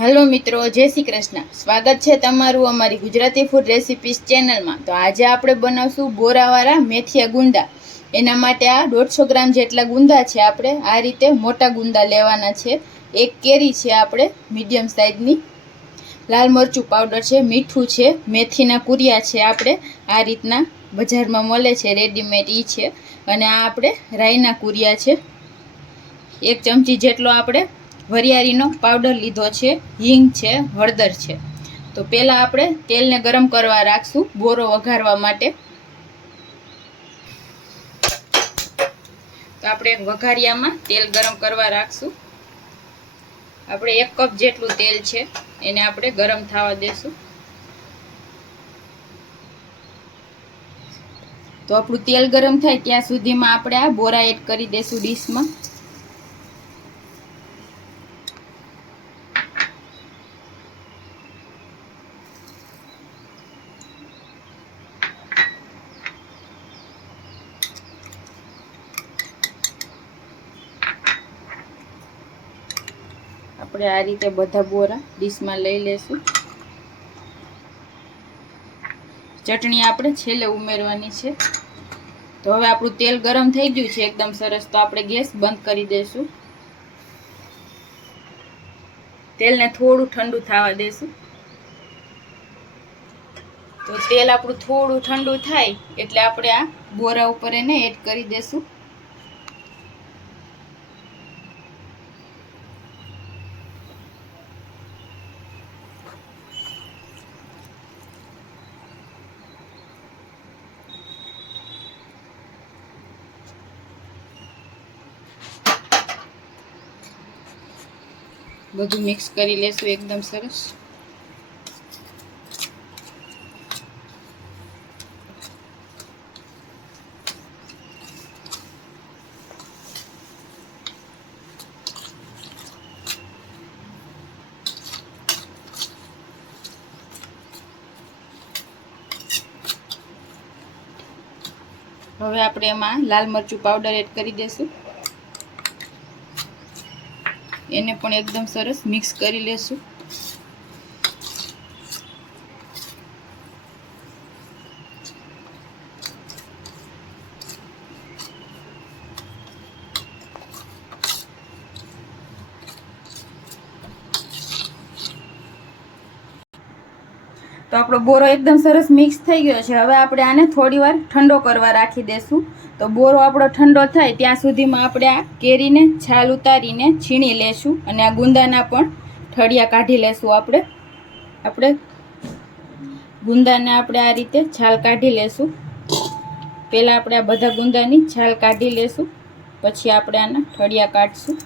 Hello મિત્રો, જય શ્રી કૃષ્ણ. સ્વાગત છે તમારું અમારી ગુજરાતી ફૂડ રેસિપીસ ચેનલમાં તો આજે આપણે બનાવશું બોરાવાળા મેથિયા ગુંદા. એના માટે આ દોઢસો ગ્રામ જેટલા ગુંદા છે આપણે. આ રીતે મોટા ગુંદા લેવાના છે. એક કેરી છે આપણે, મીડિયમ સાઇઝની લાલ મરચું પાવડર છે, મીઠું છે, મેથીના કુરિયા છે આપણે. આ રીતના બજારમાં મળે છે રેડીમેડ ઈ છે. અને આ આપણે રાઈના કુરિયા છે. એક ચમચી જેટલો આપણે વરિયાળીનો પાવડર લીધો છે, હિંગ છે, હળદર છે. તો પહેલાં આપણે તેલને ગરમ કરવા રાખશું બોરો વઘારવા માટે. તો આપણે વઘારિયામાં તેલ ગરમ કરવા રાખશું. આપણે એક કપ જેટલું તેલ છે, એને આપણે ગરમ થવા દેશું. તો આપણું તેલ ગરમ થાય ત્યાં સુધીમાં આપણે આ બોરા એડ કરી દઈશું ડીશમાં. આપણે આ રીતે બધા બોરા ડીશમાં લઈ લેશું. ચટણી આપણે છેલ્લે ઉમેરવાની છે. તો હવે આપણું તેલ ગરમ થઈ ગયું છે એકદમ સરસ, તો આપણે ગેસ બંધ કરી દઈશું તેલને થોડું ઠંડુ થવા દેશું. તો તેલ આપણું થોડું ઠંડુ થાય એટલે આપણે આ બોરા ઉપર એને એડ કરી દેશું. બધું મિક્સ કરી લેશું એકદમ સરસ. હવે આપણે એમાં લાલ મરચું પાવડર એડ કરી દઈશું એને પણ એકદમ સરસ મિક્સ કરી લેશું. તો આપણો બોરો એકદમ સરસ મિક્સ થઈ ગયો છે. હવે આપણે આને થોડીવાર ઠંડો કરવા રાખી દેશું. તો બોરો આપણો ઠંડો થાય ત્યાં સુધીમાં આપણે આ કેરીને છાલ ઉતારીને છીણી લેશું અને આ ગુંદાના પણ ઠળિયા કાઢી લેશું આપણે. આપણે ગુંદાને આપણે આ રીતે છાલ કાઢી લેશું. પહેલાં આપણે આ બધા ગુંદાની છાલ કાઢી લેશું. પછી આપણે આના ઠળિયા કાઢશું.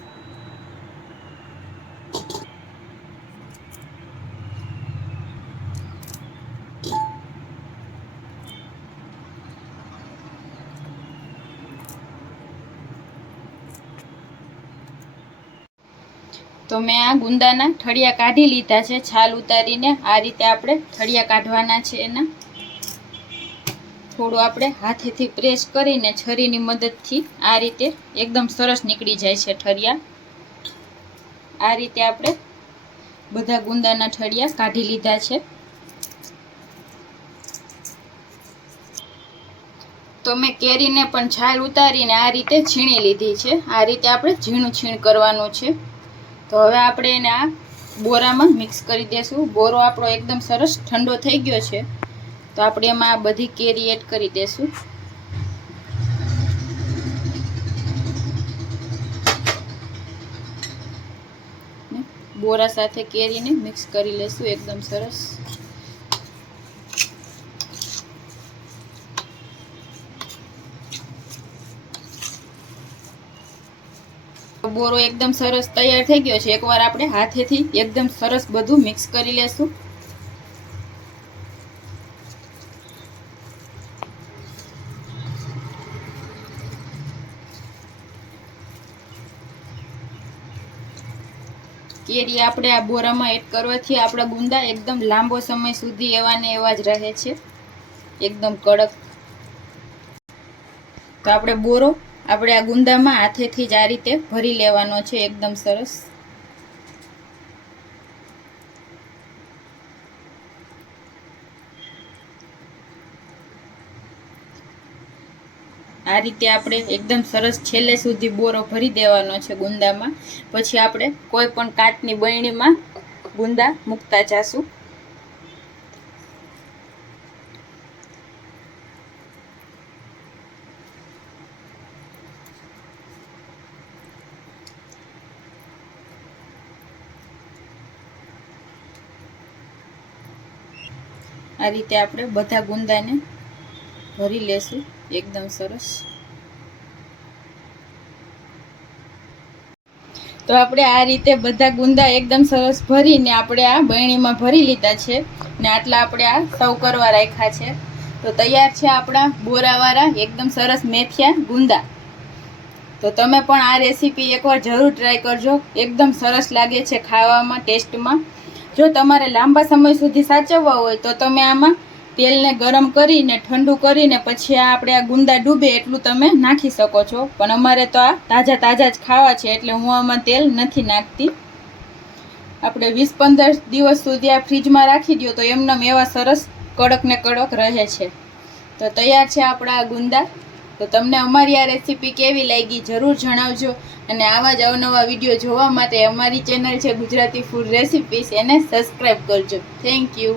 તો મેં આ ગુંદાના ઠળિયા કાઢી લીધા છે, છાલ ઉતારીને. આ રીતે આપણે ઠળિયા કાઢવાના છે એના. થોડું આપણે હાથેથી પ્રેસ કરીને છરીની મદદથી આ રીતે એકદમ સરસ નીકળી જાય છે ઠળિયા. આ રીતે આપણે બધા ગુંદાના ઠળિયા કાઢી લીધા છે. તો મેં કેરીને પણ છાલ ઉતારીને આ રીતે છીણી લીધી છે. આ રીતે આપણે ઝીણું છીણ કરવાનું છે. તો હવે આપણે એને આ બોરામાં મિક્સ કરી દઈશું બોરો આપણો એકદમ સરસ ઠંડો થઈ ગયો છે. તો આપણે એમાં બધી કેરી એડ કરી દઈશું બોરા સાથે કેરીને મિક્સ કરી લેશું. એકદમ સરસ. બોરો એકદમ સરસ તૈયાર થઈ ગયો છે. એકવાર આપણે હાથેથી એકદમ સરસ બધું મિક્સ કરી લેશું. કેરી આપણે આ બોરામાં એડ કરવાથી આપણા ગુંદા એકદમ લાંબો સમય સુધી એવા ને એવા જ રહે છે. એકદમ કડક. તો આપણે બોરો આપણે આ ગુંદામાં હાથેથી જ આ રીતે ભરી લેવાનો છે, એકદમ સરસ. આ રીતે આપણે એકદમ સરસ છેલ્લે સુધી બોરો ભરી દેવાનો છે ગુંદામાં. પછી આપણે કોઈ પણ કાચની બરણીમાં ગુંદા મૂકતા જાશું. આ રીતે આપણે બધા ગુંદાને ભરી લેશું. એકદમ સરસ. તો આપણે આ રીતે બધા ગુંદા એકદમ સરસ ભરીને આપણે આ બરણીમાં ભરી લીધા છે ને આટલા આપણે આ સૌ કરવા રાખ્યા છે. તો તૈયાર છે આપણા બોરાવાળા એકદમ સરસ મેથિયા ગુંદા. તો તમે પણ આ રેસીપી એકવાર જરૂર ટ્રાય કરજો. એકદમ સરસ લાગે છે ખાવામાં, ટેસ્ટમાં. જો તમારે લાંબા સમય સુધી સાચવવા હોય તો તમે આમાં તેલને ગરમ કરીને, ઠંડુ કરીને પછી આ આપણે આ ગુંદા ડૂબે એટલું તમે નાખી શકો છો. પણ અમારે તો આ તાજા તાજા જ ખાવા છે એટલે હું આમાં તેલ નથી નાખતી. આપણે વીસ પંદર દિવસ સુધી આ ફ્રીજમાં રાખી દો તો એમને એવા સરસ કડક ને કડક રહે છે. તો તૈયાર છે આપણા ગુંદા. તો તમને અમારી આ રેસીપી કેવી લાગી જરૂર જણાવજો. અને આવા જ અવનવા વીડિયો જોવા માટે અમારી ચેનલ છે ગુજરાતી ફૂડ રેસીપીસ એને સબસ્ક્રાઈબ કરજો. Thank you